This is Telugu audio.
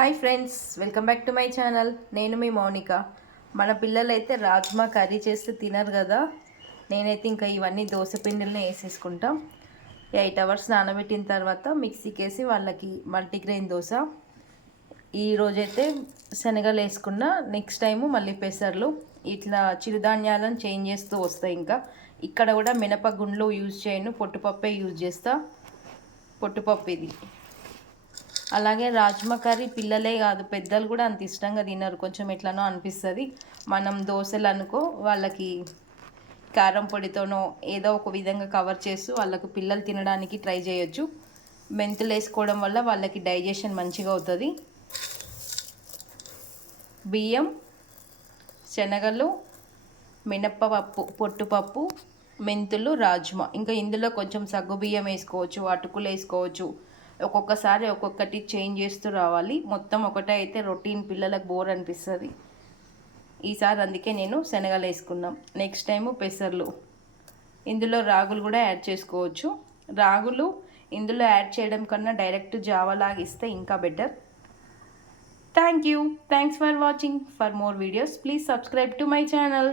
Hi friends, welcome back to my channel. నేను మీ మౌనిక. మన పిల్లలు అయితే రాజ్మా కర్రీ చేస్తే తినరు కదా. నేనైతే ఇంకా ఇవన్నీ దోశ పిండిలో వేసేసుకుంటాం. 8 అవర్స్ నానబెట్టిన తర్వాత మిక్సీకి వేసి వాళ్ళకి మల్టీగ్రెయిన్ దోశ. ఈరోజైతే శనగలు వేసుకున్న, నెక్స్ట్ టైము మళ్ళీ పెసర్లు. ఇట్లా చిరుధాన్యాలను చేంజ్ చేస్తూ వస్తాయి. ఇంకా ఇక్కడ కూడా మినపగుండ్లు యూజ్ చేయను, పొట్టుపప్పే యూజ్ చేస్తా. పొట్టుపప్పు ఇది. అలాగే రాజ్మా కర్రీ పిల్లలే కాదు, పెద్దలు కూడా అంత ఇష్టంగా తినరు. కొంచెం ఎట్లనో అనిపిస్తుంది. మనం దోశలు అనుకో వాళ్ళకి కారం పొడితోనో ఏదో ఒక విధంగా కవర్ చేస్తూ వాళ్ళకు పిల్లలు తినడానికి ట్రై చేయొచ్చు. మెంతులు వేసుకోవడం వల్ల వాళ్ళకి డైజెషన్ మంచిగా అవుతుంది. బియ్యం, శనగలు, మినప్పప్పు, పొట్టుపప్పు, మెంతులు, రాజ్మా. ఇంకా ఇందులో కొంచెం సగ్గుబియ్యం వేసుకోవచ్చు, అటుకులు వేసుకోవచ్చు. ఒక్కొక్కసారి ఒక్కొక్కటి చేంజ్ చేస్తూ రావాలి. మొత్తం ఒకటే అయితే రొటీన్ పిల్లలకు బోర్ అనిపిస్తుంది. ఈసారి అందుకే నేను శనగలు వేసుకున్నాం. నెక్స్ట్ టైము పెసర్లు. ఇందులో రాగులు కూడా యాడ్ చేసుకోవచ్చు. రాగులు ఇందులో యాడ్ చేయడం కన్నా డైరెక్ట్ జావలాగా ఇస్తే ఇంకా better. Thank you. Thanks for watching. For more videos please subscribe to my channel.